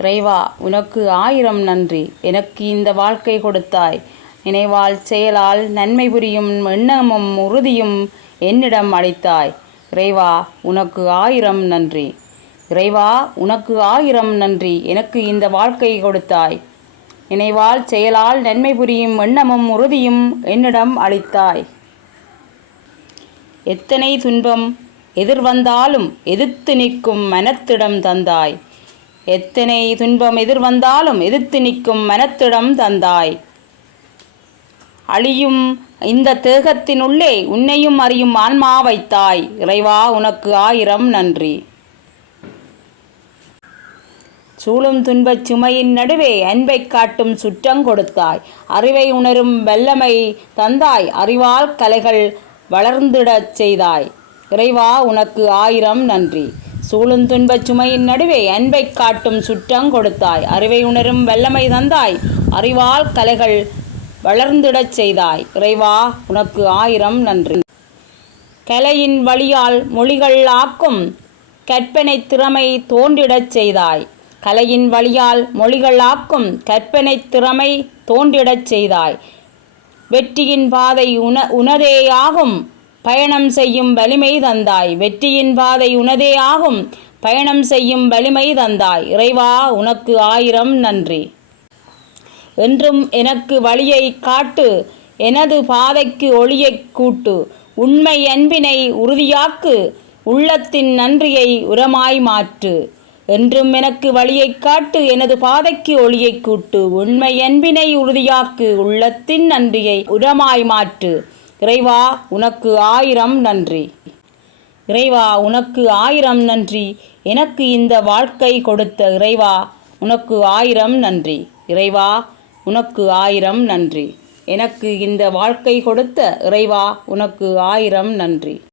இறைவா உனக்கு ஆயிரம் நன்றி. எனக்கு இந்த வாழ்க்கை கொடுத்தாய். நினைவால் செயலால் நன்மை புரியும் எண்ணமும் உறுதியும் என்னிடம் அளித்தாய். இறைவா உனக்கு ஆயிரம் நன்றி. இறைவா உனக்கு ஆயிரம் நன்றி. எனக்கு இந்த வாழ்க்கை கொடுத்தாய். நினைவால் செயலால் நன்மை புரியும் எண்ணமும் உறுதியும் என்னிடம் அளித்தாய். எத்தனை துன்பம் எதிர்வந்தாலும் எதிர்த்து நிற்கும் மனத்திடம் தந்தாய். எத்தனை துன்பம் எதிர்வந்தாலும் எதிர்த்து நிற்கும் மனத்திடம் தந்தாய். அழியும் இந்த தேகத்தினுள்ளே உன்னையும் அறியும் ஆன்மா வைத்தாய். இறைவா உனக்கு ஆயிரம் நன்றி. சூழும் துன்பச் சுமையின் நடுவே அன்பை காட்டும் சுற்றம் கொடுத்தாய். அறிவை உணரும் வல்லமை தந்தாய். அறிவால் கலைகள் வளர்ந்திடச் செய்தாய். இறைவா உனக்கு ஆயிரம் நன்றி. சூழும் துன்பச் சுமையின் நடுவே அன்பை காட்டும் சுற்றம் கொடுத்தாய். அறிவை உணரும் வல்லமை தந்தாய். அறிவால் கலைகள் வளர்ந்திடச் செய்தாய். இறைவா உனக்கு ஆயிரம் நன்றி. கலையின் வழியால் மொழிகள் ஆக்கும் கற்பனை திறமை தோன்றிடச் செய்தாய். கலையின் வழியால் மொழிகள் ஆக்கும் கற்பனை திறமை தோன்றிடச் செய்தாய். வெற்றியின் பாதை உனதே ஆகும் பயணம் செய்யும் வலிமை தந்தாய். வெற்றியின் பாதை உனதே ஆகும் பயணம் செய்யும் வலிமை தந்தாய். இறைவா உனக்கு ஆயிரம் நன்றி. என்றும் எனக்கு வழியை காட்டு. எனது பாதைக்கு ஒளியை கூட்டு. உண்மை அன்பினை உறுதியாக்கு. உள்ளத்தின் நன்றியை உரமாய் மாற்று. என்றும் எனக்கு வழியை காட்டு. எனது பாதைக்கு ஒளியை கூட்டு. உண்மை அன்பினை உறுதியாக்கு. உள்ளத்தின் நன்றியை உரமாய் மாற்று. இறைவா உனக்கு ஆயிரம் நன்றி. இறைவா உனக்கு ஆயிரம் நன்றி. எனக்கு இந்த வாழ்க்கை கொடுத்த இறைவா உனக்கு ஆயிரம் நன்றி. இறைவா உனக்கு ஆயிரம் நன்றி. எனக்கு இந்த வாழ்க்கை கொடுத்த இறைவா உனக்கு ஆயிரம் நன்றி.